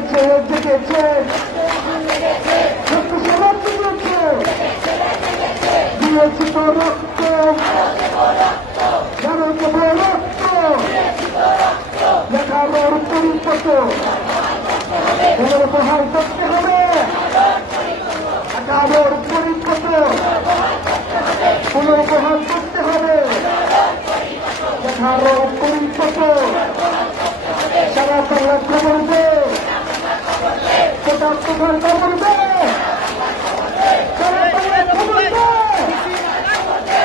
জেগেছে জেগেছে ছাত্র সমাজ জেগেছে দিয়েছি তো রক্ত জানো তো রক্ত লেখানোর পরিপত পুনর্বহাল করতে হবে লেখানোর পরিপত পুনর্বহাল করতে হবে লেখানোর পরিপত সারা বাংলা খবর দে কোথাও কোথাও খবর দে সারা বাংলা খবর দে কোথাও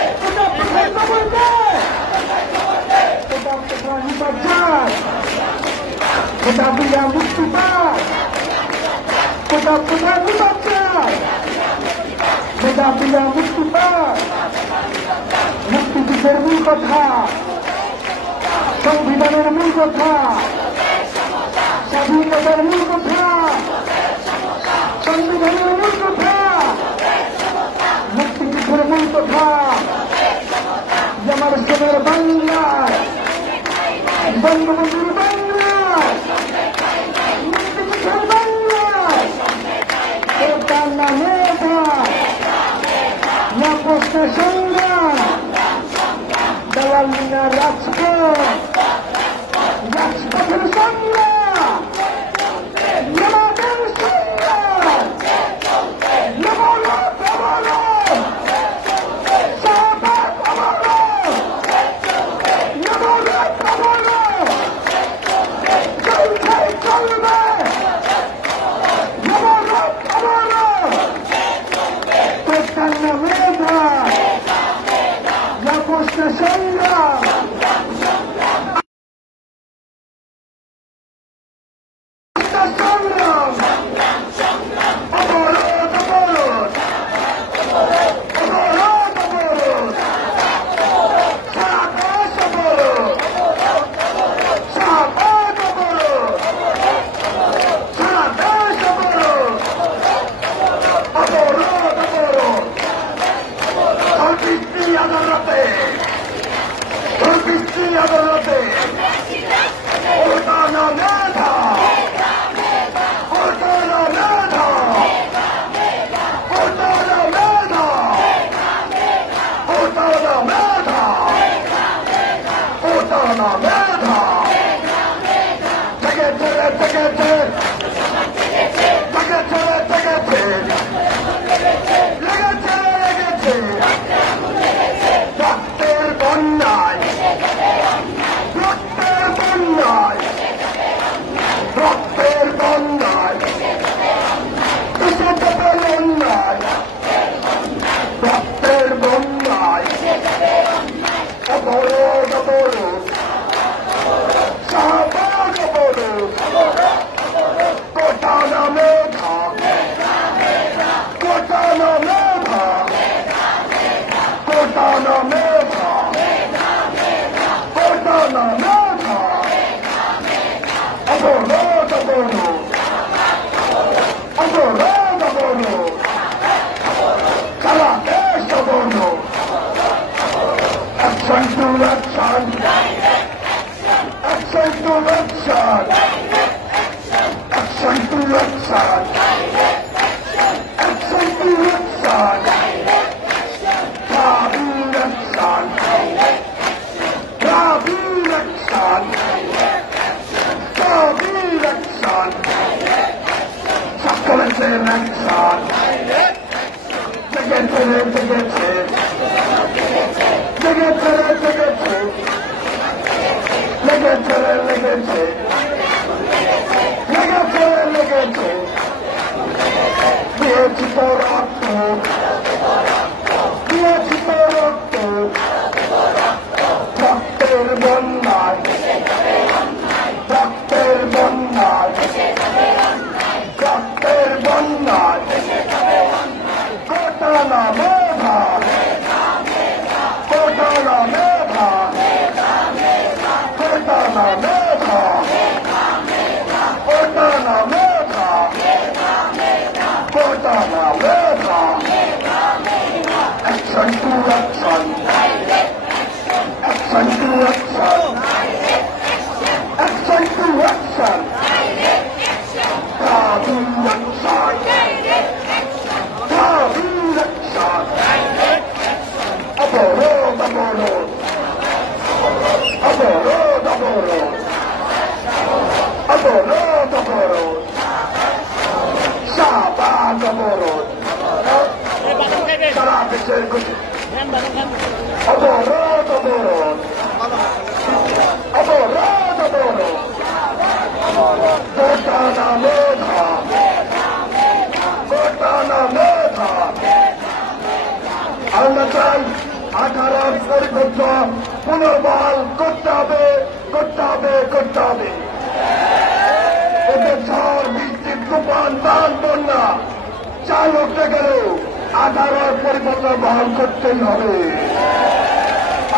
কোথাও খবর দে কোথাও কোথাও নির্বাচন কোথাও বিনা মুক্তি পায় কোথাও কোথাও নির্বাচন কোথাও বিনা মুক্তি পায় মুক্তিযুদ্ধের মূল কথা সংবিধানের মূল কথা স্বাধীনতার মূল কথা সংবিধানের মূল কথা মুক্তিযুদ্ধের মূল কথা আমার সোনার বাংলায় বঙ্গবন্ধুর বাংলায় মুক্তিযুদ্ধের বাংলায় তার নামে না প্রশ্ন সংগ্রাম দালালি না রাজপথ রাজপথের সংগ্রাম আমাদের সংগ্রাম মানুষের খুশি অবরোধ অবরোধ অবরোধ অবরোধ গোটা না মেধা গোটা না মেধা আমরা চাই 18 পরিপত্র পুনর্বহাল করতে হবে করতে হবে করতে হবে এতে ঝড় বৃষ্টি তুফান বান বন্যা চাই উঠতে গেলেও 18 পরিপত্র বহন করতেই হবে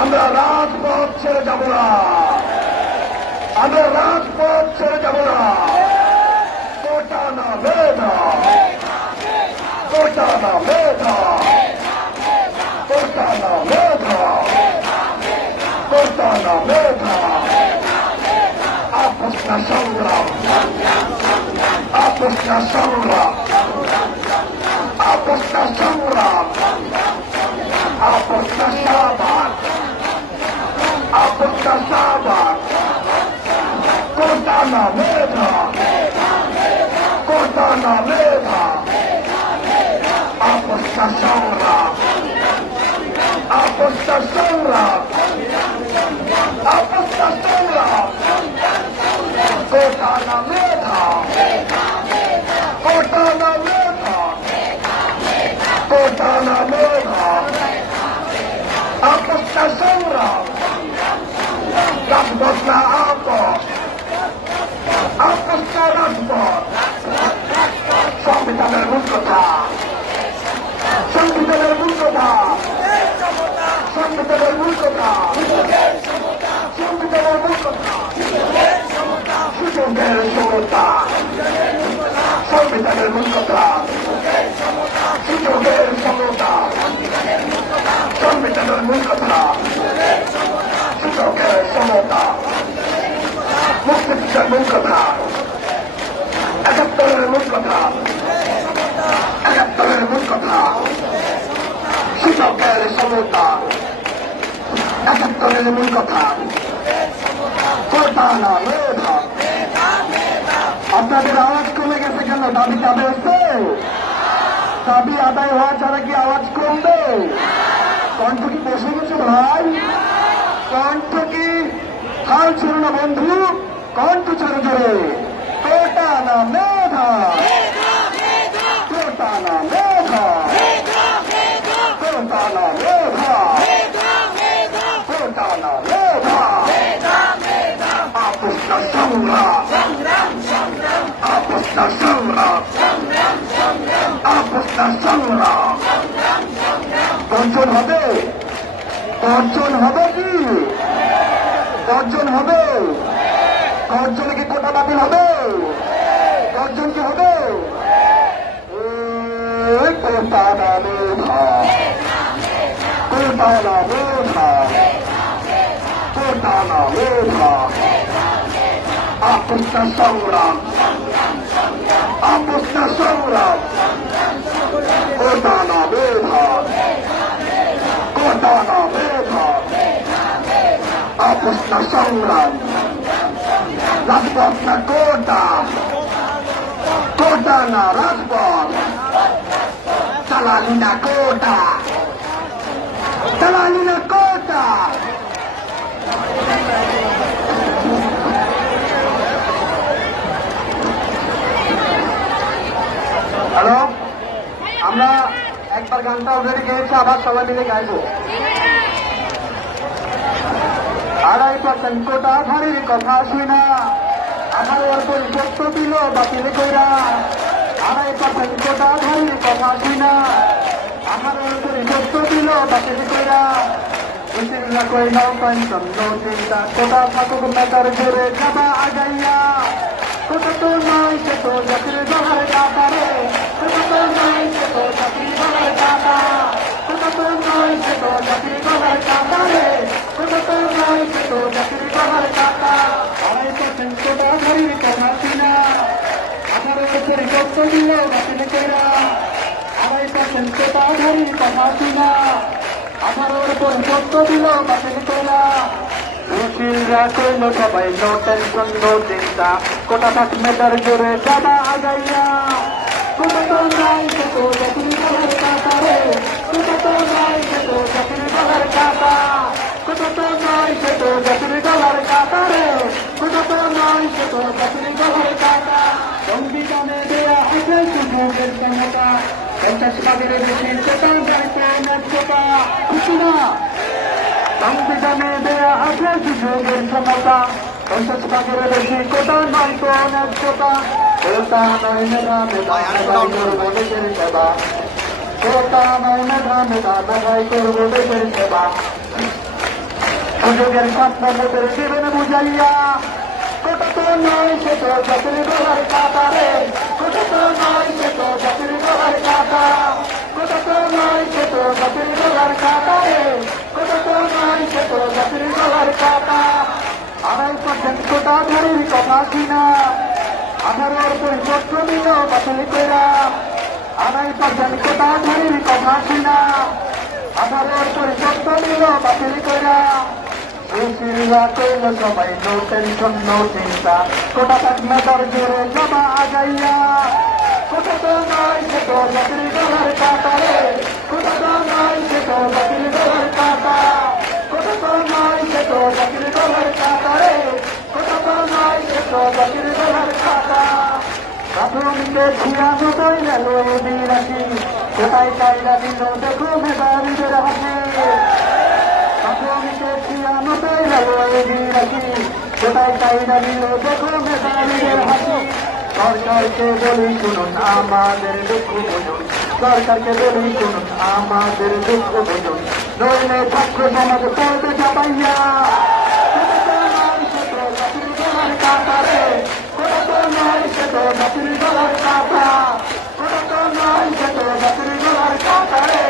আমরা রাজপথ ছেড়ে যাব না আমরা রাজপথ ছেড়ে যাব না কোটা না মেধা কোটা না মেধা কোটা না মেধা কোটা না মেধা আপোষ না সংগ্রাম আপোষ না সংগ্রাম আপোষ না সংগ্রাম আপোষ না সাবান আপোষ না সাবান কোটা না মেধা কোটা না মেধা আপোষ না সংগ্রাম আপোষ না সংগ্রাম আপোষ না সংগ্রাম কোটা না মেধা কোটা না মেধা কোটা না মেধা আপোষ না সংগ্রাম রাজপথ না আপোষ আপোষ না রাজপথ সংবিধানের মূল কথা সংবিধানের মূল কথা সংবিধানের মূল কথা সংবিধানের মূল কথা সুযোগের সমতা সংবিধানের মূল কথা সুযোগের সমতা সংবিধানের মূল কথা সুযোগের সমতা মুক্তিযুদ্ধের মূল কথা 71 মূল কথা 71 মূল কথা সুযোগের সমতা 71 মূল কথা কোটা না মেধা আপনাদের আওয়াজ কমে গেছে কেন দাবি যাবে হচ্ছে দাবি আদায় হওয়া ছাড়া কি আওয়াজ কমবে কণ্ঠ কি বসে গেছে ভাই কণ্ঠ কি হাল ছিল না বন্ধু কণ্ঠ ছেড়ে ধরে কোটা না মেধা কোটা না মেধা কোটা না মেধা কোটা না মেধা আপোষ না সংগ্রাম আপোষ না সংগ্রাম আপোষ না সংগ্রাম বর্জন হবে বর্জন হবে কি বর্জন হবে বর্জনে কি কোটা বাতিল হবে বর্জন কি হবে কোটা না মেধা কোটা না মেধা কোটা না মেধা আপোষ না সংগ্রাম আপোষ না সংগ্রাম কোটা না মেধা কোটা না মেধা আপোষ না সংগ্রাম রাজপথ না কোটা কোটা না রাজপথ দালালি না কোটা দালালি না কোটা হ্যালো আমরা একবার গানটা অলরেডি গেয়েছি আবার সবাই মিলে গাইব 2.5% কোটা ধারির কথা শুই না 18 পরিপত্র দিল বাতিল কইরা 2.5% কোটা ধারির কথা শুই না 18 পরিপত্র দিল বাতিল কইরা উচিরা কইলাও পেনশন নো চিন্তা কোটা থাকুক মেটার জোরে যাবা আগাইয়া কোটা তো নয় সে তো জাতির জোহার কাটা রে কোটা তো নয় সে তো জাতির জোহার কাটা কোটা তো নয় সে তো জাতির জোহার কাটা রে কোটা তো নয় সে তো জাতির জোহার কাটা 2.5% কোটা ধারির কথা শুনা 18 পরিপত্র দিল বাতিল কইরা 2.5% কোটা ধারির কথা শুনা 18 পরিপত্র দিল বাতিল কইরা উচিরা কইল সবাই নো টেনশন নো চিন্তা কোটা থাক মেটার জোরে যাবা আগাইয়া কোটা তো নাই সে তো জাতির জোহার কাটা রে কোটা তো নয় সে তো জাতির গলার কাটা, কোথা তো নয় সে তো জাতির গলার কাটা রে, কোথা তো নয় সে তো জাতির গলার কাটা। সংবিধানে দেয়া আছে সুযোগের ক্ষমতা, 50 ভাগের বেশি কোটার দায়িত্ব ন্যায্যতা, খুশি না? সংবিধানে দেয়া আছে সুযোগের ক্ষমতা, 50 ভাগের বেশি কোটা নয় তো ন্যায্যতা। কোটা নয় মেধা মেধা মেধাই করবো দেশের সেবা, কোটা নয় মেধা মেধা মেধাই করবো দেশের সেবা। সুযোগের সাধ্যের দেবেন বুঝাইয়া, কোটা তো নয় সে তো জাতির গলার কাটা রে, কোটা তো নয় সে তো জাতির গলার কাটা, কোটা তো নয় সে তো জাতির গলার কাটা রে, কোটা তো নয় সে তো জাতির গলার কাটা। 2.5% কোটাধারীর কথা কিনা 18 পরিপত্র দিল বাতিল কইরা, 2.5% কোটাধারীর কথা কিনা 18 পরিপত্র দিল বাতিল কইরা। সুশীলরা কইল সবাই নো টেনশন নো চিন্তা, কোটা থাকলে তার জোরে জমা আগাইয়া, কোটা তো নয় সে তো জাতির গলার কাটা রে, কোটা তো নয় সে তো জাতির গলার কাটা, কোটা তো নয় সে তো জাতির গলার কাটা রে, কোটা তো নয় সে তো জাতির গলার কাটা। প্রাথমিকে 96 গেল 82, কোটায় চাইরা দিল দেখো মেধাবীদের হাসি। প্রাথমিকে 96 গেল 82, কোটায় চাইরা দিল দেখো মেধাবীদের হাসি। সরকারকে বলি শুনুন আমাদের দুঃখ বুঝুন, সরকারকে বলি শুনুন আমাদের দুঃখ বুঝুন, নইলে ছাত্র সমাজ পড়তে চাপাইয়া। কোটা তো নয় সে তো জাতির গলার কাটা রে, কোটা তো নয় সে তো জাতির গলার কাটা, কোটা তো নয় সে তো জাতির গলার কাটা রে।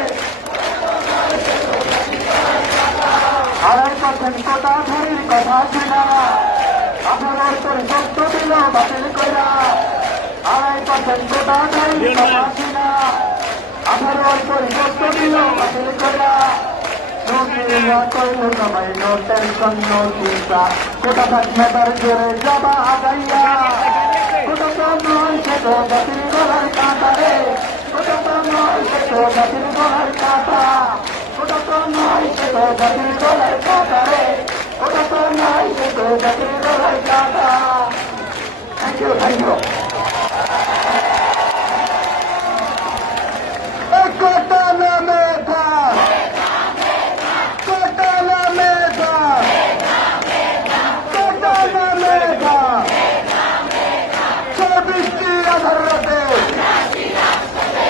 2.5% কোটাধারীর কথা কিনা 18 পরিপত্র দিল বাতিল কইরা, 2.5% কোটাধারীর কথা কিনা 18 পরিপত্র দিল বাতিল কইরা। সুশীলরা কইল সবাই নো টেনশন নো চিন্তা, কোটা থাকলে তার জোরে যাবা আগাইয়া, কোটা তো নয় সে তো জাতির গলার কাটা রে, কোটা তো নয় সে তো জাতির গলার কাটা, কোটা তো নয় সে তো জাতির গলার কাটা রে, কোটা তো নয় সে তো জাতির গলার কাটা। Thank you thank you. Quota না মেধা, কোটা না মেধা, কোটা না মেধা, 24টি আদালতে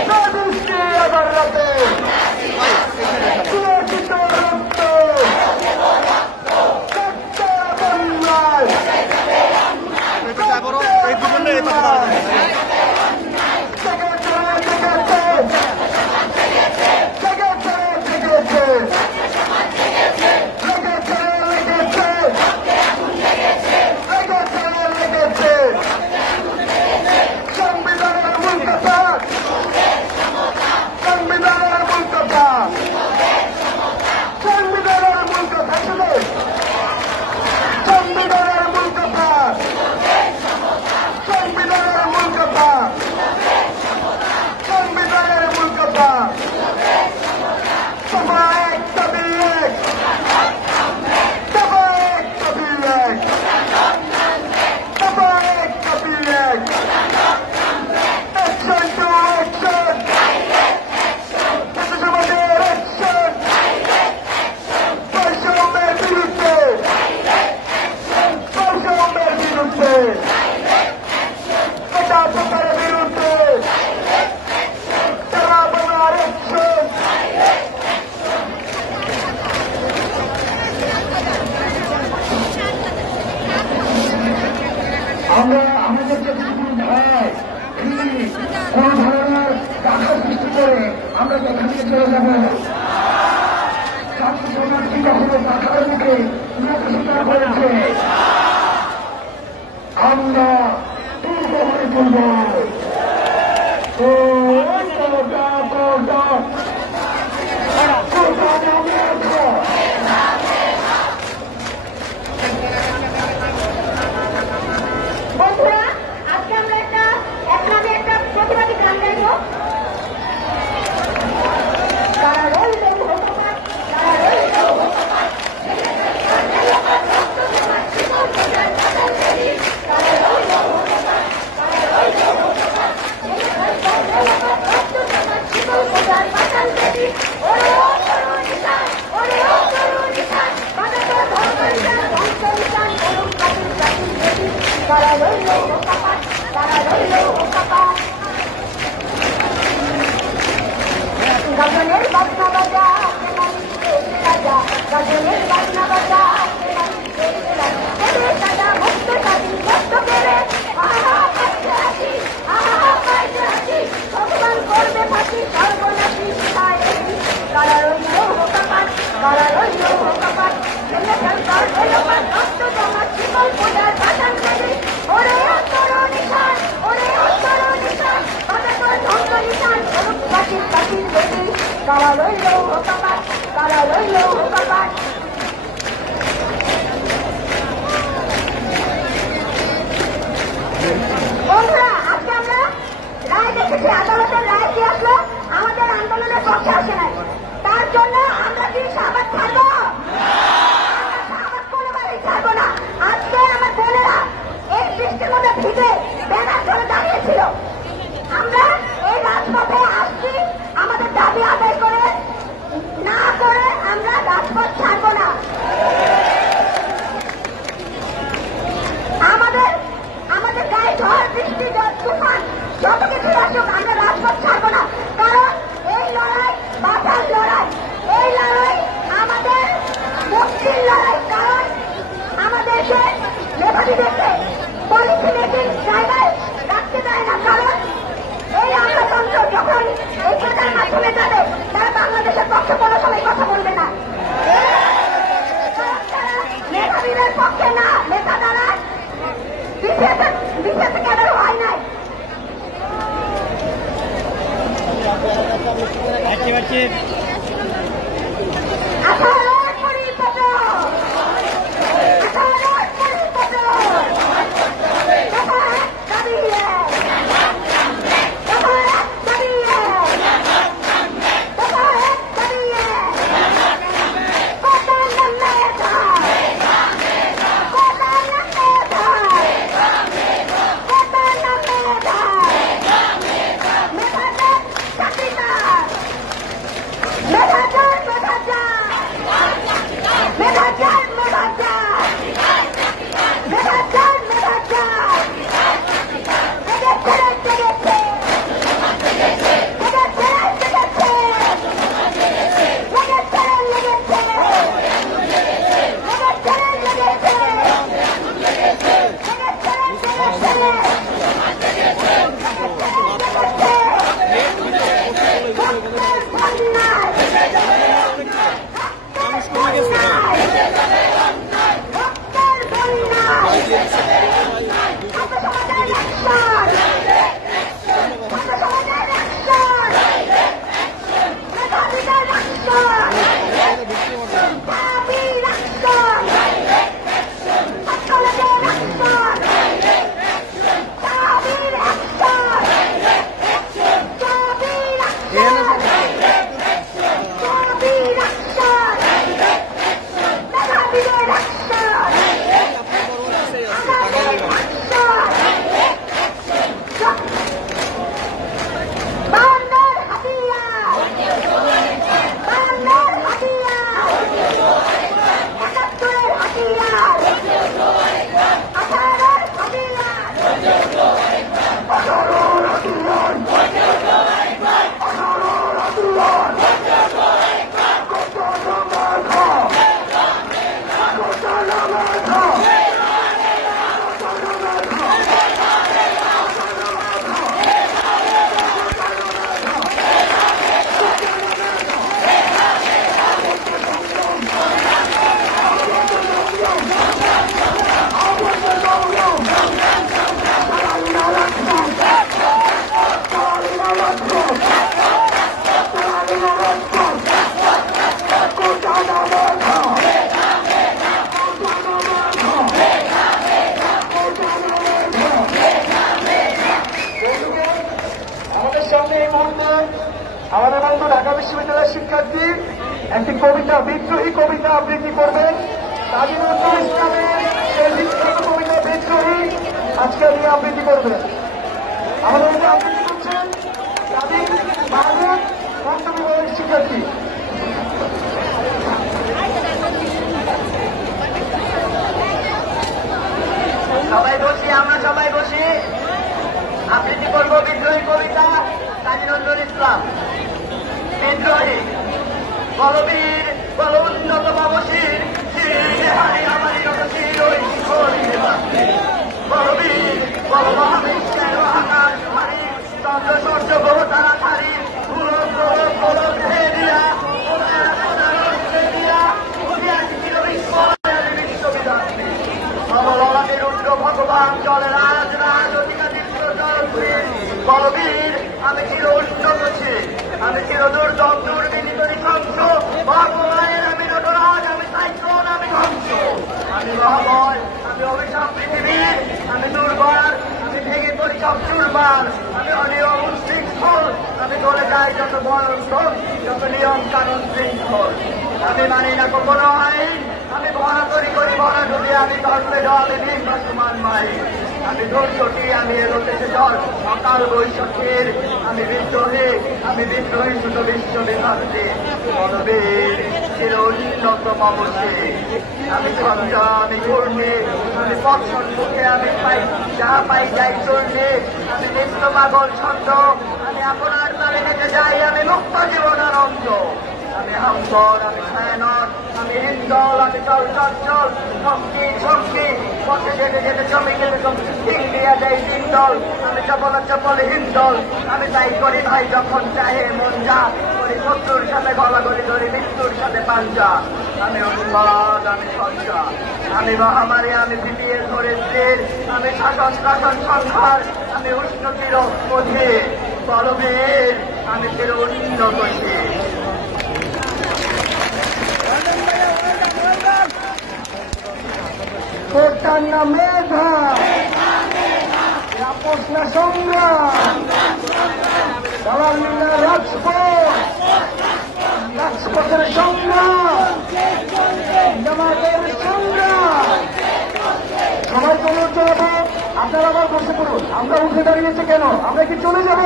24টি আদালতে সুরক্ষিত রক্ত বন্যায় আমরা আমাদের যে ভয় কোন ধরনের টাকা সৃষ্টি করে আমরা যেখান থেকে চলে যাব, ছাত্র সমাজ কি কখনো টাকার মুখে স্বীকার করেছে? আমরা পূর্ব হয়ে তুলব। বন্ধুরা, আজকে আমরা একটা প্রতিবাদী গান গাইব। কারণ সে আদালতের রায় কি আসলো আমাদের আন্দোলনের পক্ষে আসে নাই। তার জন্য আমরা কি শাহবাগ ছাড়বো? শাহবাগ কোনোভাবেই ছাড়বো না। আজকে আমার বোনেরা এই বৃষ্টির মধ্যে ভিজে ব্যানার ধরে দাঁড়িয়েছিল। আমরা এই রাজপথে আসছি আমাদের দাবি আদায় করে, না করে আমরা রাজপথ ছাড়বো না। আমাদের গায়ে ঝড় বৃষ্টি তুফান যত কিছু আসুক আমরা রাজপথ ছাড়বো না। কারণ এই লড়াই বাঁচার লড়াই, এই লড়াই আমাদের মুক্তির লড়াই। কারণ আমাদেরকে মেধাবীদেরকে পলিসি মেকিং জায়গায় রাখতে দেয় না। কারণ এই আমলাতন্ত্র যখন এই প্রচার মাধ্যমে যাবে তারা বাংলাদেশের পক্ষে কোনো সময় কথা বলবে না। মেধাবীদের পক্ষে না, নেতা দ্বারা বিশেষ ক্যাডার হয় নাই। আমাদের বন্ধু ঢাকা বিশ্ববিদ্যালয়ের শিক্ষার্থী একটি কবিতা, বিদ্রোহী কবিতা আবৃত্তি করবেন। কাজী নজরুল ইসলামের সেই বিখ্যাত কবিতা বিদ্রোহী আজকে নিয়ে আবৃত্তি করবেন। আমাদের মধ্যে আবৃত্তি করছেন কাজী মাহমুদ, বন্ধু বিভাগের শিক্ষার্থী। সবাই বসি, আমরা সবাই বসি, আবৃত্তি করবো বিদ্রোহী কবিতা কাজী নজরুল ইসলাম। বিদ্রোহী বলবীর বল উন্নত বাবসীর বলবীর বল মহাবিশ্বের মহাকাশ ভারী চন্দ্র সূর্য বহু তারা ছাড়ি ভগবান চলে রাজ রাজ অধিকারীর বলবীর আমি চির উন্নত ছি, আমি চির দুর্দম বিনীত নৃশংস ভগবানের আমি নটরাজ, আমি সাইক্লোন, আমি ধ্বংস, আমি মহাবল, আমি অভিশাপ পৃথিবীর, আমি দুর্বার, আমি ভেঙে পড়ি সব চুরবার, আমি অনিয়ম উচ্ছৃঙ্খল চাই যত বয়স যত নিয়ম কানুন শৃঙ্খল। আমি মানি না কোনো আইন, আমি ভরা করি ভরা ডুবি, আমি ধর্মে জল নিম্ন সমান মাই। আমি ধৈর্যটি, আমি এগোতেছে জল সকাল বৈশাখের। আমি বিদ্রোহী শুধু বিশ্ববিভাগে মনবীর চির উন্নত মমসে। আমি ছন্দা, আমি কর্মী, আমি পথ সম্মুখে, আমি পাই যাহা পাই যাই চলবে। আমি নিত্য পাগল ছন্দ, আমি আপনার তালে হেঁটে যাই, আমি মুক্ত জীবনানন্দ। আমি হামদল, আমি ছায়ানট, আমি হিন্দল, আমি চল চঞ্চল ঝমকি পথে যেতে যেতে জমিকে ইন্ডিয়া দেয় হিন্দল। আমি চপল হিন্দল, আমি তাই করি ভাই যখন চাহে মন যা করি, শত্রুর সাথে গলাগলি ধরি, মৃত্যুর সাথে পাঞ্জা। আমি উন্মাদ, আমি সজ্জা, আমি মহামারী, আমি পিপিয়ে ধরে তীর, আমি শাসন সংহার, আমি উষ্ণতির মধ্যে বলবীর, আমি চির উন্নতশীল। কোটার না মেধা, আপোষ না সংগ্রাম, দালালি না রাজপথের সংগ্রাম, জামাতের সংগ্রাম। সবাই চলে যাবো, আপনারা আবার বসে পড়ুন। আমরা উঠে দাঁড়িয়েছি কেন? আমরা কি চলে যাব?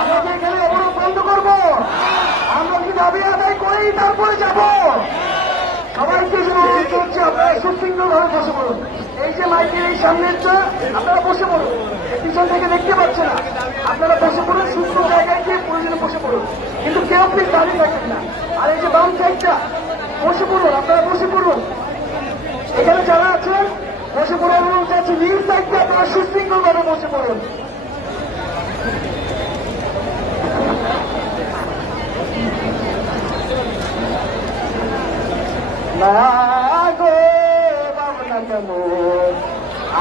আমরা কি এখানে অবরোধ বন্ধ করবো? আমরা কি দাবি আদায় করেই তারপরে যাব? সবাইকে অনুরোধ করছি, আপনারা সুশৃঙ্খল ভাবে বসে পড়ুন। এই যে মাইকের এই সামনেরটা, আপনারা বসে পড়ুন। পিছন থেকে দেখতে পাচ্ছে না, আপনারা বসে পড়ুন, সুস্থ জায়গায় গিয়ে প্রয়োজনে বসে পড়ুন, কিন্তু কেউ প্লিজ দাঁড়িয়ে থাকবেন না। আর এই যে বাম সাইডটা, বসে পড়ুন, আপনারা বসে পড়ুন। এখানে যারা আছেন বসে পড়ে অনুরোধ চাচ্ছি, নিজ সাইডটা আপনারা সুশৃঙ্খল ভাবে বসে পড়ুন।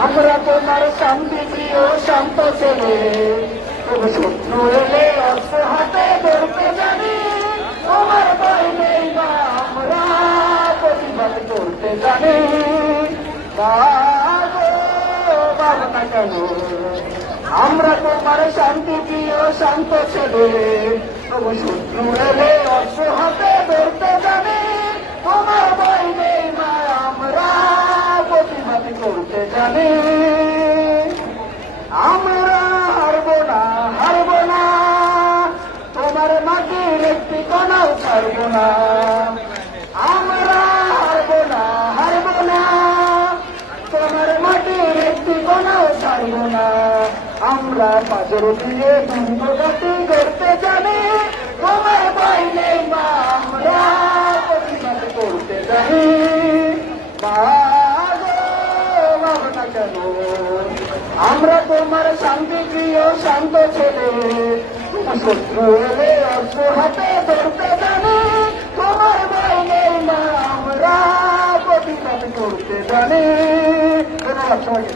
আমরা তোমার শান্তি প্রিয় শান্ত ছেলে, তবু শত্রু এলে অস্ত্র হাতে ধরতে জানি, তোমার ভয় নেই বা আমরা প্রতিবাদ করতে জানি। ভাবনা কেন, আমরা তোমার শান্তি প্রিয় শান্ত ছেলে, তবু শত্রু এলে অস্ত্র হাতে ধরতে জানি, তোমার ভয় নেই মা আমরা প্রতিবাদ করতে জানি। আমরা হারব না, তোমার মাটির একটি কণাও ছাড়ব না। আমরা হারব না, তোমার মাটির একটি কণাও ছাড়ব না। আমরা পাথর দিয়ে দুর্গতি করতে জানি, তোমার ভয় নেই মা আমরা প্রতিবাদ করতে জানি। ভাবনা কেন, আমরা তোমার শান্তি প্রিয় শান্ত ছেলে, শত্রু এলে অস্ত্র হাতে ধরতে জানি, তোমার ভয় নেই মা আমরা প্রতিবাদ করতে জানি। ধন্যবাদ সবাইকে।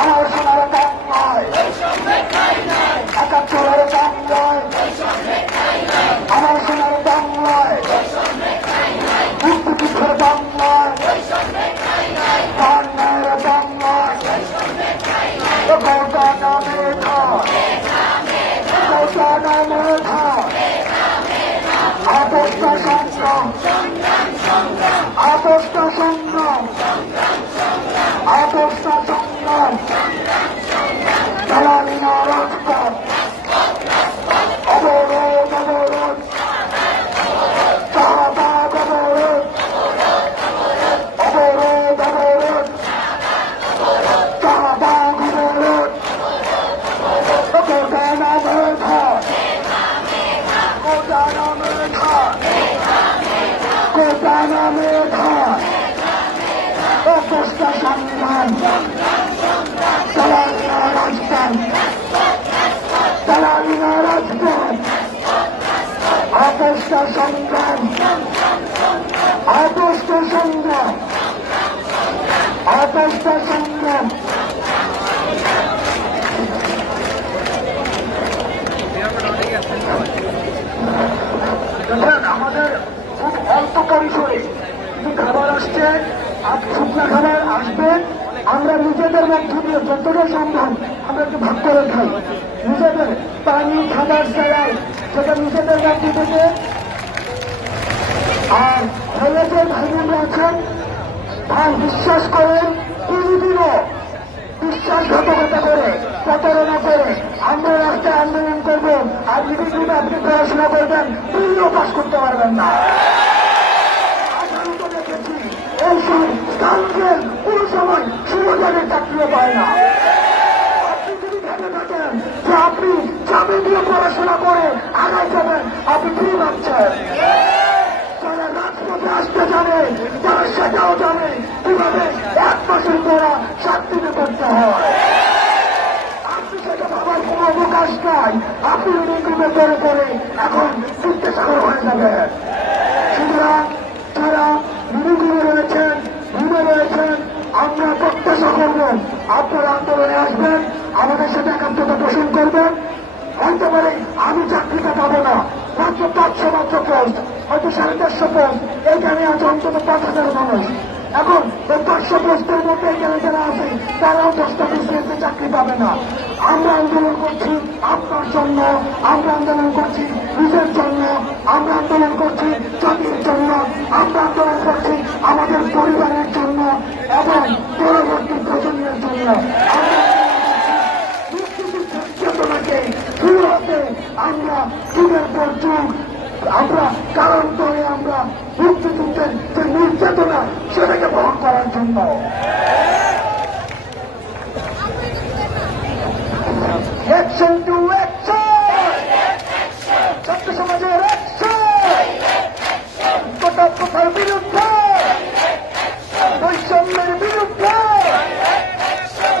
আমার সোনার বাংলায় একাত্তরের বাংলায়, আমার সোনার বাংলায় মুক্তিযুদ্ধের বাংলায়, বাংলার বাংলায় গোটা মেধা, আপোষটা সংগ্রাম, আপোষটা সংগ্রাম, আপোষটা সংগ্রাম, দালালি না রাজপথ, অবরোধ শাহবাগ অবরোধ, শাহবাগ অবরোধ, কোটানা মেধা, আপোষটা সংগ্রাম, দালালি না রাজপথ, আপোষ আপোষটা সংগ্রাম, আপোষটা সংগ্রাম, আপোষটা সংগ্রাম। আমাদের খুব অল্প পরিসরে কিছু খাবার আসছে, আর শুকনো খাবার আসবে। আমরা নিজেদের মধ্য দিয়ে যতটা সম্ভব আমরা একটু ভাগ করে খাই, নিজেদের পানি খাবার চালাই সেটা নিজেদের মধ্যে থেকে। আর হলে যে ভাইবোনরা আছেন, ভাই বিশ্বাস করেন, কোনদিনও বিশ্বাসঘাতকতা করে প্রতারণা করে আমরা রাস্তায় আন্দোলন করবো আর বিভিন্ন আপনি পড়াশোনা করবেন, তুমিও পাশ করতে পারবেন না। আঠারোটা দেখেছি এইসব স্কাউন্ডেল কোন সময় সুযোগের চাকরিও পায় না। আপনি যদি ভেবে থাকেন যে আপনি চাবি দিয়ে পড়াশোনা করে আগায় যাবেন, আপনি কি ভাবছেন? যারা রাজপথে আসতে জানে, তারা সেটাও জানে কিভাবে 1 মাসের পড়া 7 দিনে করতে হয়। আপনি সেটা ভাবার কোন অবকাশ নাই। আপনি রিডিংরুমে পড়ে পড়ে এখন বিদ্যাসাগর হয়ে যাবেন। সুতরাং যারা রিডিংরুমে রয়েছেন, রুমে রয়েছেন, আমরা প্রত্যাশা করব আপনারা আন্দোলনে আসবেন, আমাদের সাথে একাত্মতা পোষণ করবেন। হয়তো পারে আমি চাকরিটা পাবো না, মাত্র 500 পোস্ট, হয়তো 150 পোস্ট, এইখানে আছে অন্তত 5000 মানুষ। এখন এই 500 পোস্টের মধ্যে এখানে যারা আছে তারাও 10টা বিসিএসে চাকরি পাবে না। আমরা আন্দোলন করছি আপনার জন্য, আমরা আন্দোলন করছি নিজের জন্য, আমরা আন্দোলন করছি জাতির জন্য, আমরা আন্দোলন করছি আমাদের পরিবারের জন্য এবং পরবর্তী প্রজন্মের জন্য। চেতনাকে শুরু হতে আমরা যুগের পর যুগ আমরা কারণ করে আমরা মুক্তিযুদ্ধের যে নির্যাতনা সেটাকে বহন করার জন্য। অ্যাকশন টু অ্যাকশন, ছাত্র সমাজের অ্যাকশন, কোটা প্রথার বিরুদ্ধে, বৈষম্যের বিরুদ্ধে,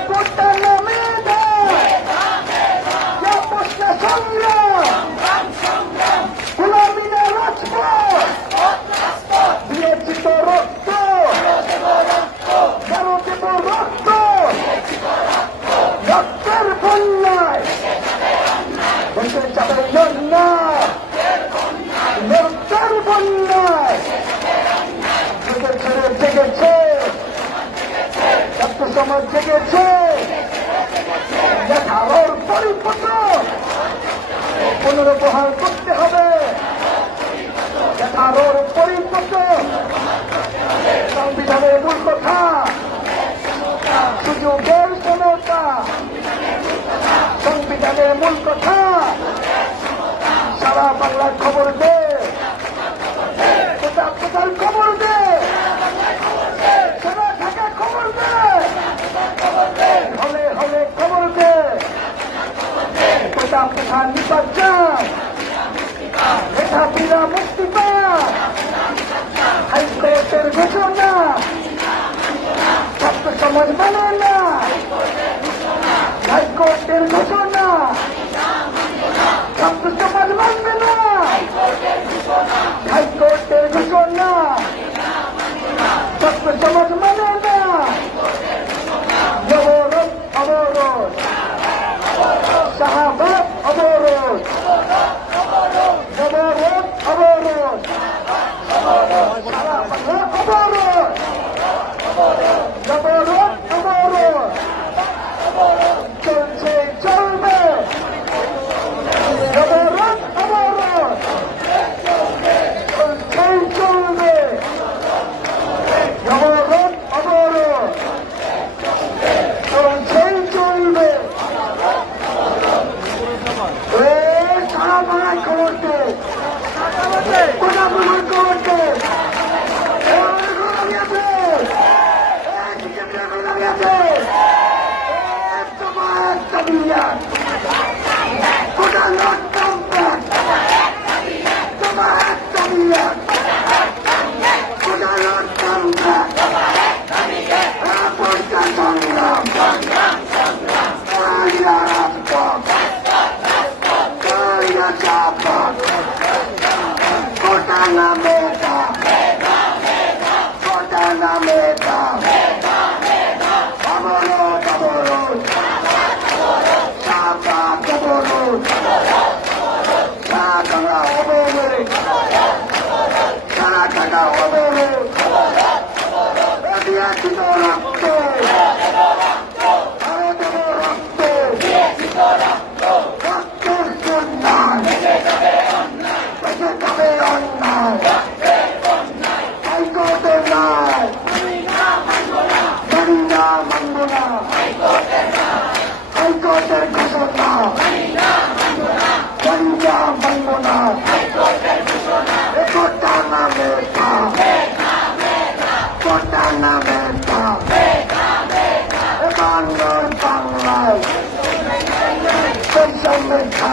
কোটা নামে জেগেছে, ছাত্র সমাজ জেগেছে, দেখার পরিপক্ক পুনরুপহার করতে হবে, দেখার পরিপক্ক সংবিধানের মূল কথা, সুযোগের সমতা, সংবিধানের মূল কথা, সারা বাংলার খবর দে, কোটা কোথার খবর দে, সারা ঢাকা খবর দে, হলে হলে খবর দে, কোটা কোথা নির্বাচন, মেধাবীরা মুক্তি পায়, হাইকোর্টের ঘোষণা ছাত্র সমাজ মানে না, হাইকোর্টের ঘোষণা ছাত্র সমাজ মানবে না, হাইকোর্টের ঘোষণা ছাত্র সমাজ মানে না, অবরোধ অবরোধ, শাহবাগ অবরোধ, অবরোধ অবরোধ, সারা বাংলা অবরোধ, অবরোধ অবরোধ, চলছে চলবে, অবরোধ অবরোধ, চলছে চলবে, অবরোধ অবরোধ, চলছে চলবে। সারা বাংলায় খবর দে, কোটা প্রমাণ খবর দে, কোটা লট কমপ্লেট, তোমার তাবিয়াত, কোটা লট কমপ্লেট, পরিষ্কার সংগ্রাম, কালিয়া রাজপথ, কালিয়া চাপথ,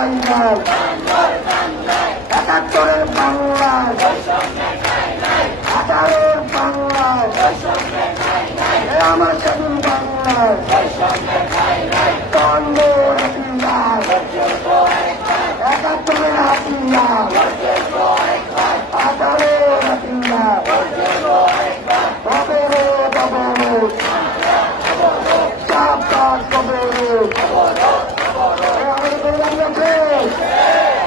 ঠাই নাই, ৭১-এর বাংলায়, ১৮-এর বাংলায়, আমার স্বাধীন বাংলায়, কন্যর হাতিয়ার, ৭১-এর হাতিয়ার, ১৮-এর হাতিয়ার, চাপার কবরোধ, আমাদের করে দাঁড়িয়ে আছে,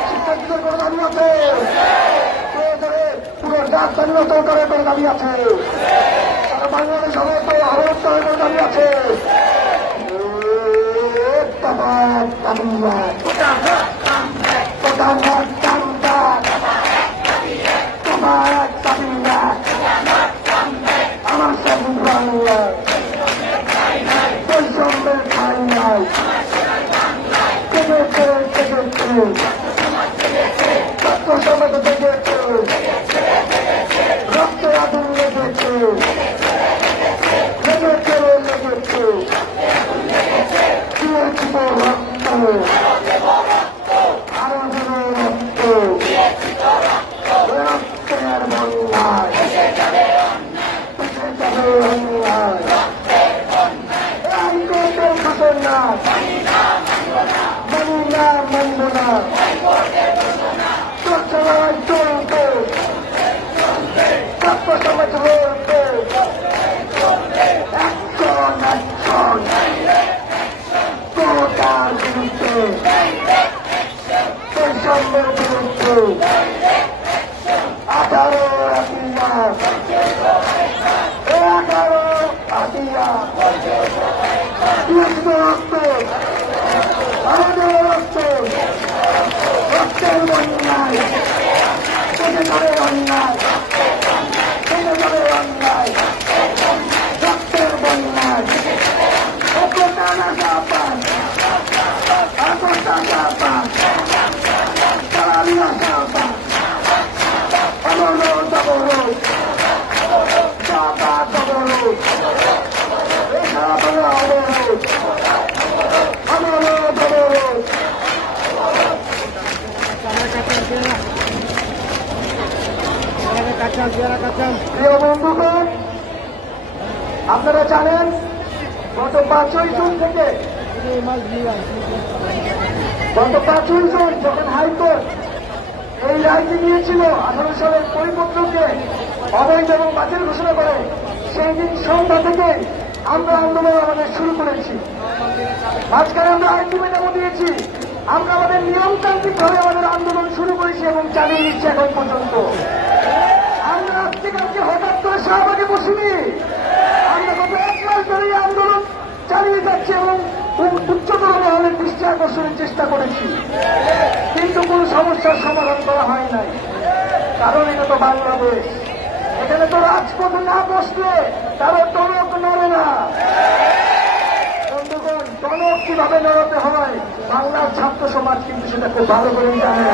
শিক্ষার্থীদের করে দাঁড়িয়ে আছে, পুরো জাত স্বাধীনতা করে দাঁড়িয়ে আছে, সারা বাংলাদেশ সবাই তো অবরোধ করে দাঁড়িয়ে আছে। আমার স্বাধীন বাংলা বৈষম্যের ঠাই নাই, জেগেছে ছাত্র সমাজ জেগেছে, রক্তে আগুন লেগেছে, লেগেছে দিয়েছিল রক্ত, আরো দিলে রক্ত, রক্তের বন্যায় অন্যায়, হাইকোর্টের ঘোষণা মানি না, মানব না, চলতে ছাত্র সমাজ বলতে অ্যাকশন কোটার বিরুদ্ধে, বৈষম্যের বিরুদ্ধে, ১৮ হাতিয়ার, ১১ হাতিয়ার, রক্ত, আমাদের রক্ত, রক্তের বন্যায়, কেটে যাবে অন্যায়, কেটে যাবে অন্যায়, রক্তের বন্যায়, টানা চাপান, চাপান, চালালিয়া চাপান, অবরোধ অবরোধ, চাপা অবরোধ, অবরোধ অবরোধ, অবরোধ অবরোধ। প্রিয় বন্ধুগণ, আপনারা জানেন গত 5ই জুন থেকে, গত 5ই জুন যখন হাইকোর্ট এই রায়টি নিয়েছিল 18 সালের পরিপত্রকে অবৈধ এবং বাতিল ঘোষণা করে, সেই দিন সন্ধ্যা থেকে আমরা আন্দোলন আমাদের শুরু করেছি। মাঝখানে আমরা আলটিমেটামও দিয়েছি, আমরা আমাদের নিয়মতান্ত্রিকভাবে আমাদের আন্দোলন শুরু করেছি এবং চালিয়ে দিচ্ছি এখন পর্যন্ত। আমরা আজকে কালকে হঠাৎ করে শাহবাগে বসিনি, আমরা গত 1 মাস ধরে আন্দোলন চালিয়ে যাচ্ছি এবং উচ্চতর মহলের দৃষ্টি আকর্ষণের চেষ্টা করেছি, কিন্তু কোন সমস্যার সমাধান করা হয় নাই। কারণ এটা তো বাংলাদেশ, এখানে তো রাজপথে না বসলে কারো টনক নড়ে না। বন্ধুগণ, টনক কিভাবে নড়াতে হয় বাংলার ছাত্র সমাজ কিন্তু সেটা খুব ভালো করে জানে।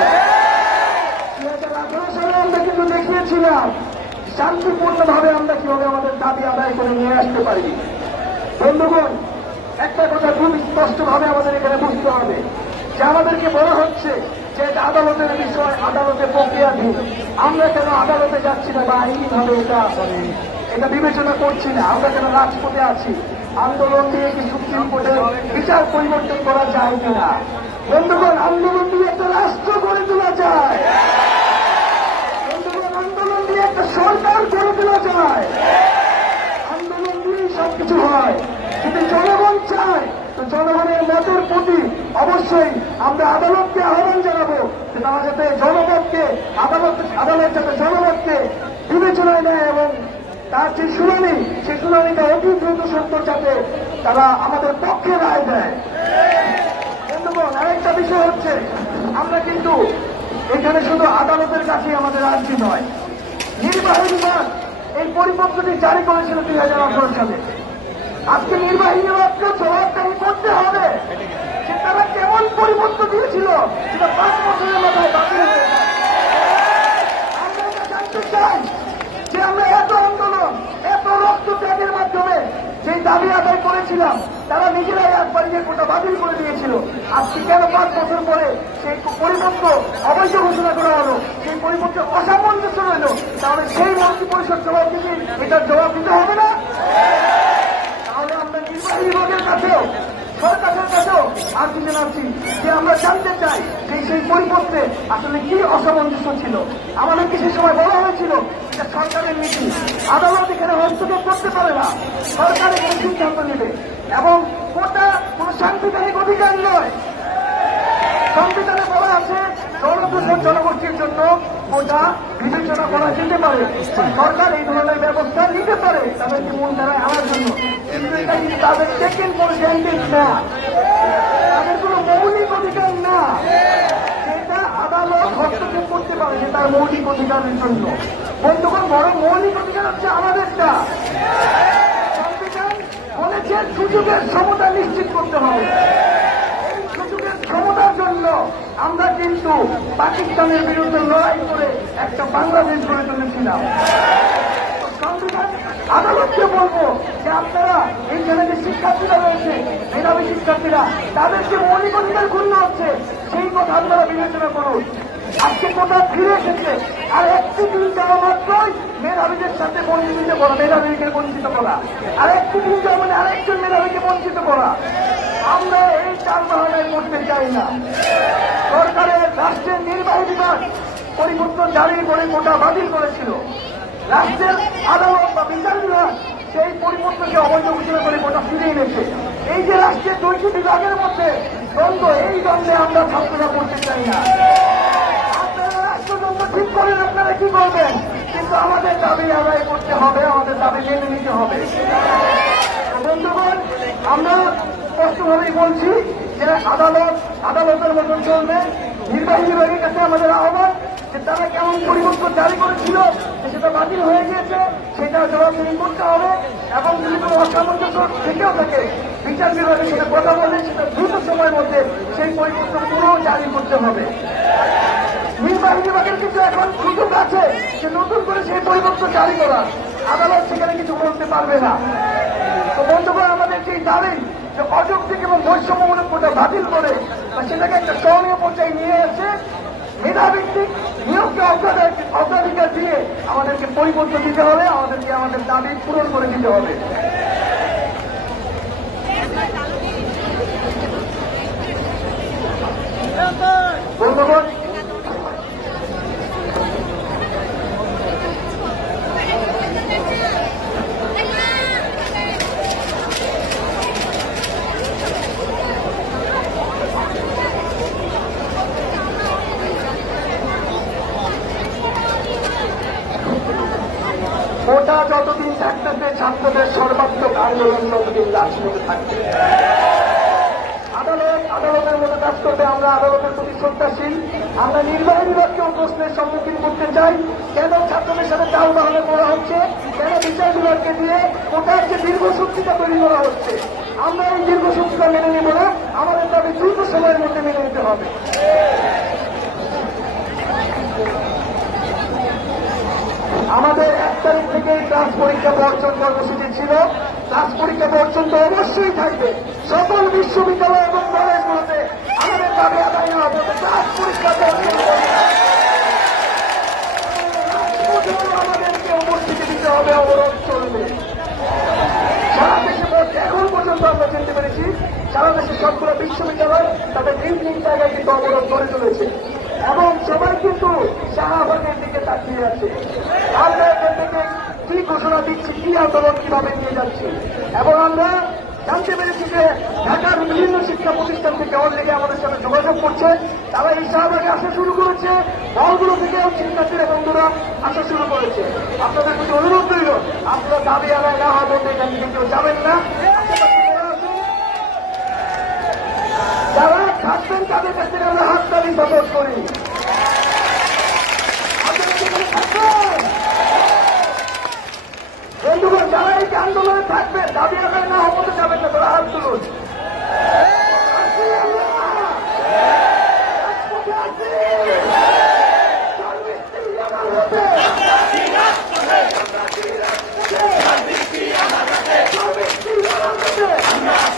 2018 সালে আমরা কিন্তু দেখিয়েছিলাম শান্তিপূর্ণভাবে আমরা কিভাবে আমাদের দাবি আদায় করে নিয়ে আসতে পারি। বন্ধুগণ, একটা কথা খুব স্পষ্টভাবে আমাদের এখানে বুঝতে হবে যে আমাদেরকে বলা হচ্ছে যে এটা আদালতের বিষয়, আদালতে প্রক্রিয়াধীন, আমরা কেন আদালতে যাচ্ছি না বা আইনিভাবে এটা বিবেচনা করছি না, আমরা কেন রাজপথে আছি, আন্দোলন দিয়ে কি সুপ্রিম কোর্টের বিচার পরিবর্তন করা যায় কিনা? বন্ধুগণ, আন্দোলন দিয়ে একটা রাষ্ট্র গড়ে তোলা যায়, বন্ধুগণ, আন্দোলন দিয়ে একটা সরকার গড়ে তোলা যায়, আন্দোলন দিয়েই সবকিছু হয়। যদি জনগণ চায় তো জনগণের মতের প্রতি অবশ্যই আমরা আদালতকে আহ্বান জানাবো যে তারা যাতে জনমতকে আদালত যাতে জনমতকে বিবেচনায় নেয় এবং তার যে শুনানি সেই শুনানিটা অতি দ্রুত সত্য যাতে তারা আমাদের পক্ষে রায় দেয়। বন্ধুগণ, আরেকটা বিষয় হচ্ছে আমরা কিন্তু এখানে শুধু আদালতের কাছেই আমাদের আর্জি নয়, নির্বাহী বিভাগ এই পরিপত্রটি জারি করেছিল 2018 সালে। আজকে নির্বাহী বিভাগকে জবাবদারি করতে হবে যে তারা কেমন পরিপত্র দিয়েছিল সেটা 5 বছরের মাথায় বাতিল হয়ে যায়। আমরা এটা জানতে চাই যে আমরা এত আন্দোলন, এত রক্ত ত্যাগের মাধ্যমে যে দাবি আদায় করেছিলাম বলেছিলাম তারা নিজেরাই একবার গিয়ে কোটা বাতিল করে দিয়েছিল। আজকে কেন 5 বছর পরে সেই পরিপত্র অবৈধ ঘোষণা করা হলো, সেই পরিপত্র অসামঞ্জস্য রইল, তাহলে সেই মন্ত্রী পরিষদ সভাপতি এটার জবাব দিতে হবে না? তাহলে আমরা নির্বাহী বিভাগের কাছেও সরকারের কাছেও আর্জি জানাচ্ছি যে আমরা জানতে চাই যে সেই পরিপত্রে আসলে কি অসামঞ্জস্য ছিল। আমাদেরকে সে সময় বলা হয়েছিল যে সরকারের নীতি, আদালত এখানে হস্তক্ষেপ করতে পারে না, সরকার এখানে সিদ্ধান্ত নেবে এবং কোটা কোন সাংবিধানিক অধিকার নয়। সংবিধানে বলা আছে জনদূষণ জনগোষ্ঠীর জন্য কোটা বিবেচনা করা যেতে পারে, সরকার এই ধরনের ব্যবস্থা নিতে পারে তাদেরকে মূল ধারায় আনার জন্য, কিন্তু এটা কিন্তু তাদের সেকেন্ড পর্যায়ের না, তাদের কোনো মৌলিক অধিকার না, সেটা আদালত হস্তক্ষেপ করতে পারে যে তার মৌলিক অধিকারের জন্য। বন্ধুগণ, বড় মৌলিক অধিকার হচ্ছে আমাদেরটা। সংবিধান বলেছে সুযোগের সমতা নিশ্চিত করতে হবে। সুযোগের ক্ষমতার জন্য আমরা কিন্তু পাকিস্তানের বিরুদ্ধে লড়াই করে একটা বাংলাদেশ গড়ে তুলেছিলাম। সংবিধান আদালতকে বলবো যে আপনারা এইখানে যে শিক্ষার্থীরা রয়েছে, মেধাবী শিক্ষার্থীরা, তাদের যে মৌলিক অধিকার ক্ষুণ্ণ হচ্ছে সেই কথা আপনারা বিবেচনা করুন। আজকে কোটা ফিরে এসেছে, আর একটি দিন যাওয়া মাত্রই মেধাবীদের সাথে বঞ্চিত করা, মেধাবীকে বঞ্চিত করা, আর একটি দিন যাওয়া মানে আরেকজন মেধাবীকে বঞ্চিত করা। আমরা এই চালবাহানায় করতে চাই না। সরকারের রাষ্ট্রের নির্বাহী বিভাগ পরিপত্র জারি করে কোটা বাতিল করেছিল, রাষ্ট্রের আদালত বা বিচার বিভাগ সেই পরিপত্রকে অবৈধ ঘোষণা করে কোটা ফিরিয়ে এনেছে। এই যে রাষ্ট্রের 2টি বিভাগের মধ্যে দ্বন্দ্ব, এই দ্বন্দ্বে আমরা ছাত্ররা করতে চাই না। আপনারা রাষ্ট্রযন্ত্র ঠিক করেন আপনারা কি করবেন, কিন্তু আমাদের দাবি আদায় করতে হবে, আমাদের দাবি মেনে নিতে হবে। বন্ধুগণ, আমরা স্পষ্টভাবেই বলছি যে আদালতের মতন চলবে। নির্বাহী বিভাগের কাছে আমাদের আহ্বান যে তারা কেমন পরিবর্তন জারি করেছিল, সেটা বাতিল হয়ে গিয়েছে, সেটা জবাবদিহি করতে হবে এবং যদি কোনো অসামঞ্জস্য থেকেও থাকে বিচার বিভাগের সাথে কথা বলে সেটা দ্রুত সময়ের মধ্যে সেই পরিবর্তন পুরো জারি করতে হবে। নির্বাহী বিভাগের কিছু এখন সুযোগ আছে যে নতুন করে সেই পরিবর্তন জারি করার, আদালত সেখানে কিছু করতে পারবে না। তো বন্ধুগণ, আমাদের সেই দাবি যে অযৌক্তিক এবং বৈষম্যমূলক কোটা বাতিল করে সেটাকে একটা সহনীয় পর্যায়ে নিয়ে এসে মেধাভিত্তিক নিয়োগকে অগ্রাধিকার দিয়ে আমাদেরকে পরিবর্তন দিতে হবে, আমাদেরকে আমাদের দাবি পূরণ করে দিতে হবে। বন্ধুগণ, কোটা যতদিন থাকতেছে ছাত্রদের সর্বাত্মক আন্দোলন ততদিন রাজপথে থাকবে। আদালতের মতো কাজ করবে। আমরা আদালতের প্রতি শ্রদ্ধাশীল। আমরা নির্বাহী বিভাগকেও প্রশ্নের সম্মুখীন করতে চাই, কেন ছাত্রদের সাথে চাল বাহানা করা হচ্ছে, কেন বিচার বিভাগকে দিয়ে কোটার যে দীর্ঘসূত্রিতা তৈরি করা হচ্ছে। আমরা এই দীর্ঘসূত্রিতা মেনে নেব না, আমাদের দাবি দ্রুত সময়ের মধ্যে মেনে নিতে হবে। আমাদের 1 তারিখ থেকে ক্লাস পরীক্ষা বর্জন কর্মসূচি ছিল। ক্লাস পরীক্ষা বর্জন তো অবশ্যই থাকবে। সকল বিশ্ববিদ্যালয় এবং কলেজগুলোতে আমাদের দাবি আদায় না হবে, ক্লাস পরীক্ষা বর্জন আমাদেরকে উপস্থিতি দিতে হবে, অবরোধ চলবে। সারা দেশে এখন পর্যন্ত আমরা জানতে পেরেছি সারা দেশের সবগুলো বিশ্ববিদ্যালয় তাদের নিজ নিজ জায়গায় কিন্তু অবরোধ করে চলেছে এবং সবাই কিন্তু শাহবাগের দিকে তাকিয়ে আছে। আমরা এখান থেকে কি ঘোষণা দিচ্ছি, কি আন্দোলন কিভাবে নিয়ে যাচ্ছি, এবং আমরা জানতে পেরেছি যে ঢাকার বিভিন্ন শিক্ষা প্রতিষ্ঠান থেকে অলরেডি আমাদের সাথে যোগাযোগ করছে, তারা এই শাহবাগে আসা শুরু করেছে, হলগুলো থেকেও শিক্ষার্থীরা বন্ধুরা আসা শুরু করেছে। আপনাদের প্রতি অনুরোধ রইল, আপনারা দাবি আদায় না হওয়া বলতে এখান থেকে কেউ যাবেন না। যারা থাকবেন তাদের কাছ থেকে আমরা হাততালি সাপোর্ট করি। বন্ধুগণ, যারা এই আন্দোলনে থাকবে, দাবি আদায় না হতে যাবেন না, তারা হাত তুলুন। আমরা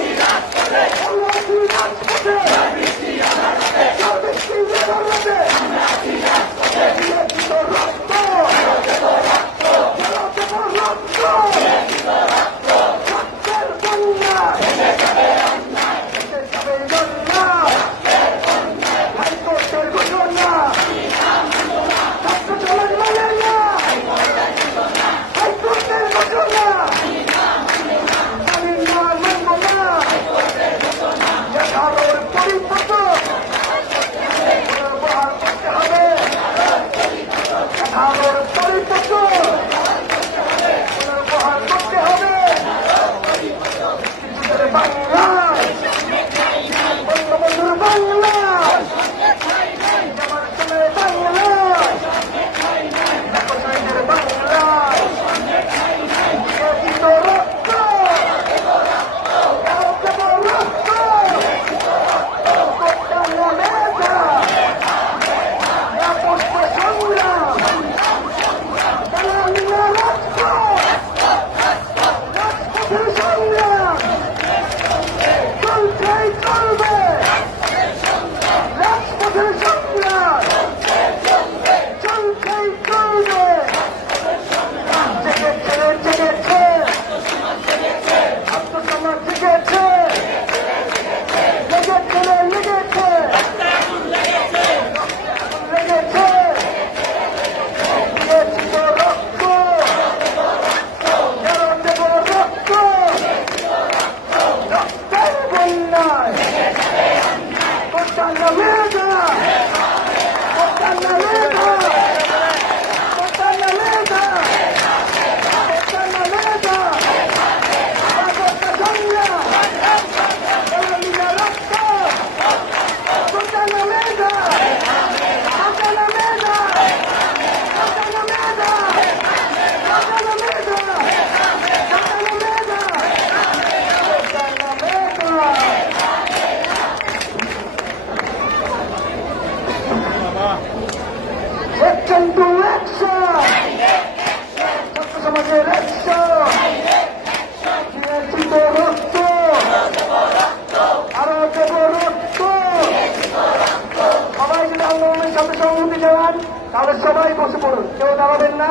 সাথে সংহতি জানান, তাহলে সবাই বসে পড়ুন, কেউ দাঁড়াবেন না।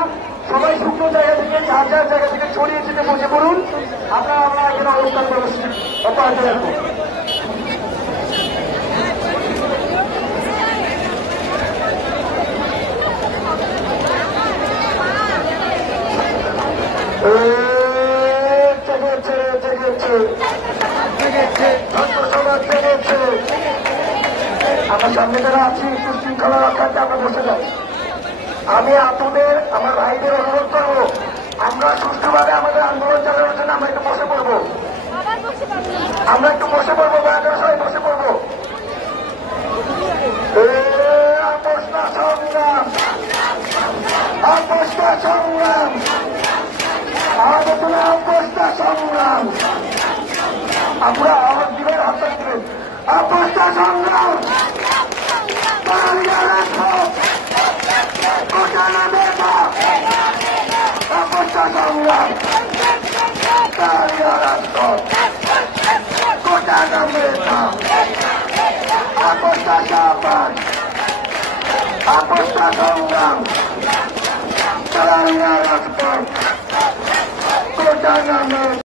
সবাই শুকনো জায়গা থেকে, যার যার জায়গা থেকে ছড়িয়ে ছিটে বসে পড়ুন। আমরা এখানে অবস্থান কর্মসূচি অব্যাহত রাখবো। আমার সামনে যারা আছি একটু শৃঙ্খলা রক্ষার্থে আমরা বসে যাই। আমি আপনাদের, আমার ভাইদের অনুরোধ করবো, আমরা সুষ্ঠুভাবে আমাদের আন্দোলন চালানোর জন্য আমরা একটু বসে পড়বো। আমরা একটু বসে পড়বো, বাজার সবাই বসে পড়বো। আপোষটা সংগ্রাম, আপোষটা সংগ্রাম, আলোচনা আপোষটা সংগ্রাম। আমরা আমার জীবনের হাতটা দিবেন। আপোষটা সংগ্রাম, আপোষটা সংগ্রাম, কোটা নামে আপোষটা সাবান, আপোষটা সংগ্রাম, কোটা নামে